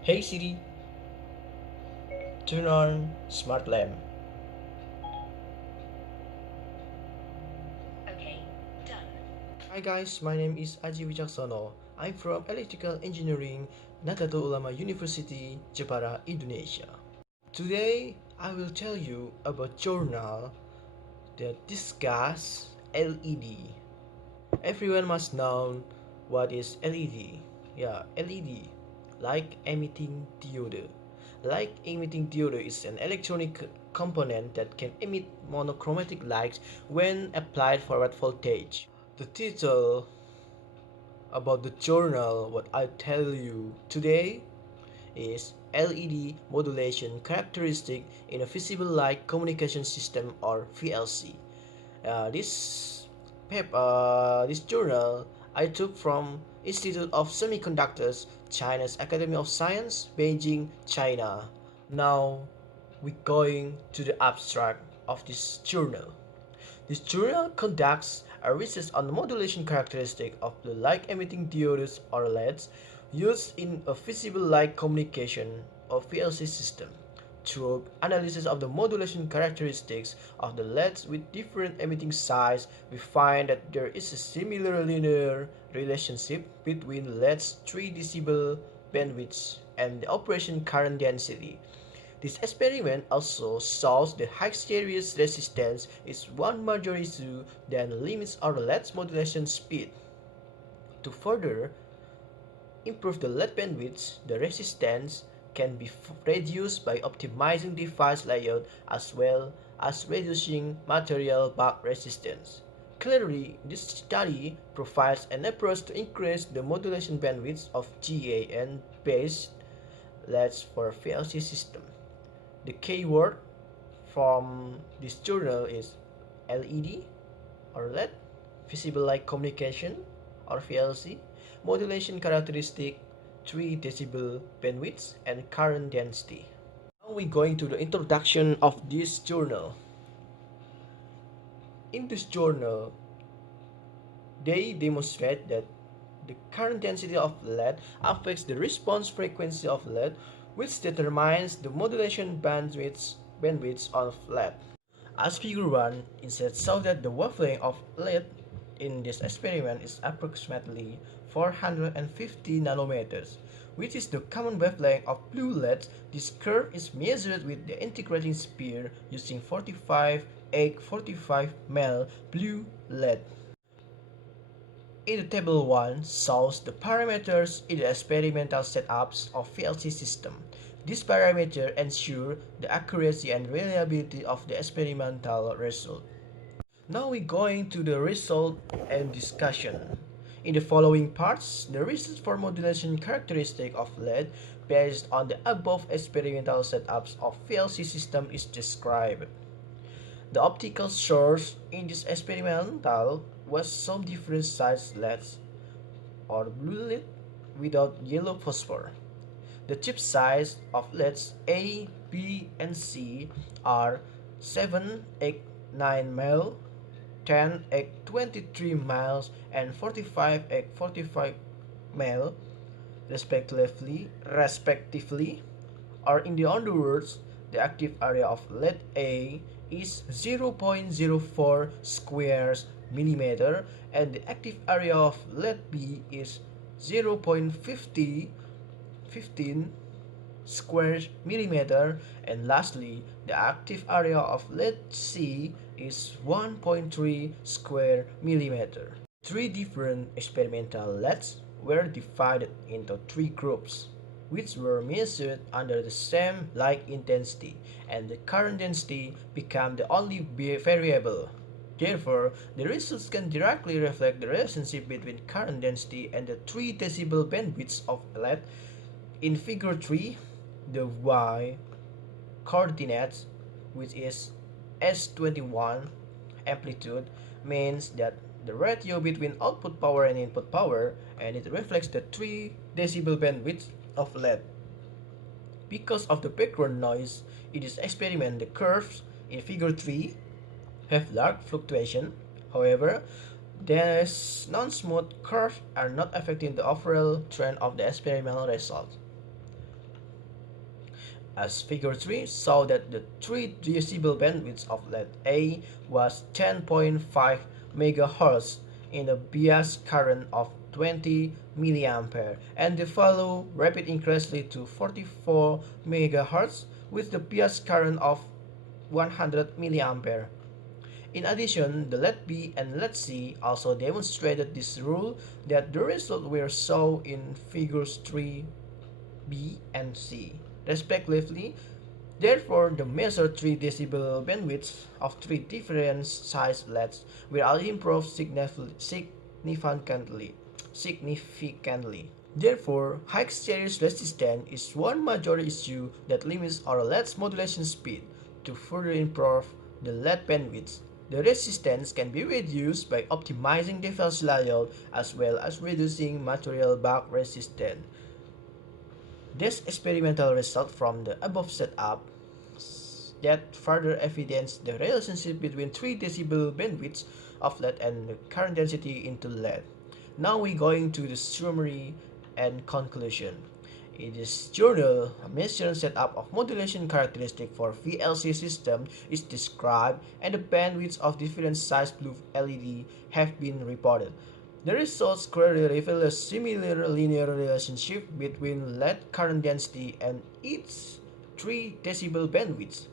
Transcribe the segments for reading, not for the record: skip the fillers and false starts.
Hey Siri, turn on smart lamp. Okay, done. Hi guys, my name is Aji Wicaksono. I'm from Electrical Engineering, Nahdlatul Ulama University, Jepara, Indonesia. Today, I will tell you about journal that discuss LED. Everyone must know what is LED. Yeah, LED, light emitting diode. Light emitting diode is an electronic component that can emit monochromatic light when applied forward voltage. The title about the journal what I tell you today is LED modulation characteristic in a visible light communication system or VLC. This journal I took from Institute of Semiconductors, China's Academy of Science, Beijing, China. Now we're going to the abstract of this journal. This journal conducts a research on the modulation characteristic of the light-emitting diodes or LEDs used in a visible light communication or VLC system. Through analysis of the modulation characteristics of the LEDs with different emitting size, we find that there is a similar linear relationship between LEDs' 3 decibel bandwidth and the operation current density. This experiment also shows that high series resistance is one major issue that limits our LED's modulation speed. To further improve the LED bandwidth, the resistance can be reduced by optimizing device layout as well as reducing material back resistance. Clearly, this study provides an approach to increase the modulation bandwidth of GaN-based LEDs for VLC system. The keyword from this journal is LED or LED, visible light communication or VLC, modulation characteristic, 3 decibel bandwidth, and current density. Now we going to the introduction of this journal. In this journal, they demonstrate that the current density of LED affects the response frequency of LED, which determines the modulation bandwidth of LED. As figure 1, instead show that the wavelength of LED in this experiment is approximately 450 nanometers, which is the common wavelength of blue LED. This curve is measured with the integrating sphere using 45 ml blue LED. In the table 1 shows the parameters in the experimental setups of VLC system. This parameter ensure the accuracy and reliability of the experimental result. Now we going to the result and discussion. In the following parts, the research for modulation characteristic of LED based on the above experimental setups of VLC system is described. The optical source in this experimental was some different size LEDs or blue LED without yellow phosphor. The chip size of LEDs A, B, and C are 7, 8, 9 mil, 10, 8, 23 miles, and 45, 8, 45 mil, respectively, or in the other words, the active area of LED A is 0.04 squares millimeter and the active area of LED B is 0.15 square millimeter, and lastly the active area of LED C is 1.3 square millimeter. Three different experimental LEDs were divided into 3 groups, which were measured under the same light intensity, and the current density became the only variable. Therefore, the results can directly reflect the relationship between current density and the 3 decibel bandwidth of LED. In figure 3, the y coordinates, which is S21 amplitude, means that the ratio between output power and input power, and it reflects the 3 decibel bandwidth of LED. Because of the background noise in this experiment, the curves in figure 3 have large fluctuation. However, These non-smooth curves are not affecting the overall trend of the experimental result. As figure 3 show that the 3 decibel bandwidth of LED A was 10.5 MHz in a bias current of 20 mA and the value rapid increasingly to 44 MHz with the bias current of 100 mA. In addition, the LED B and LED C also demonstrated this rule that the results were shown in figures 3b and c, respectively. Therefore, the measured 3 decibel bandwidths of 3 different size LEDs will all improve significantly. Therefore, high series resistance is one major issue that limits our LED's modulation speed. To further improve the LED bandwidth, the resistance can be reduced by optimizing device layout as well as reducing material bug resistance. This experimental result from the above setup that further evidence the relationship between 3 decibel bandwidths of LED and the current density into LED. Now we going to the summary and conclusion. In this journal, a measured setup of modulation characteristic for VLC system is described and the bandwidths of different size blue LED have been reported. The results clearly reveal a similar linear relationship between LED current density and its 3 decibel bandwidth.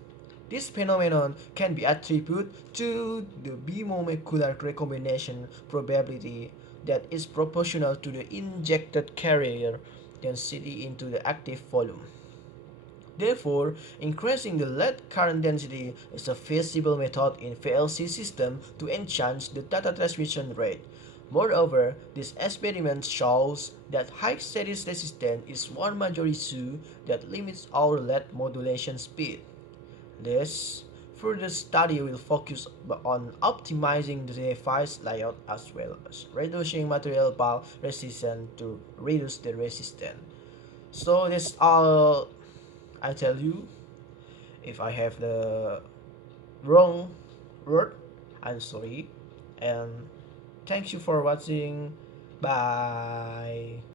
This phenomenon can be attributed to the bimolecular recombination probability that is proportional to the injected carrier density into the active volume. Therefore, increasing the LED current density is a feasible method in VLC system to enhance the data transmission rate. Moreover, this experiment shows that high series resistance is one major issue that limits our LED modulation speed. This further study will focus on optimizing the device layout as well as reducing material bug resistance to reduce the resistance. So that's all I tell you. If I have the wrong word, I'm sorry. And thank you for watching. Bye.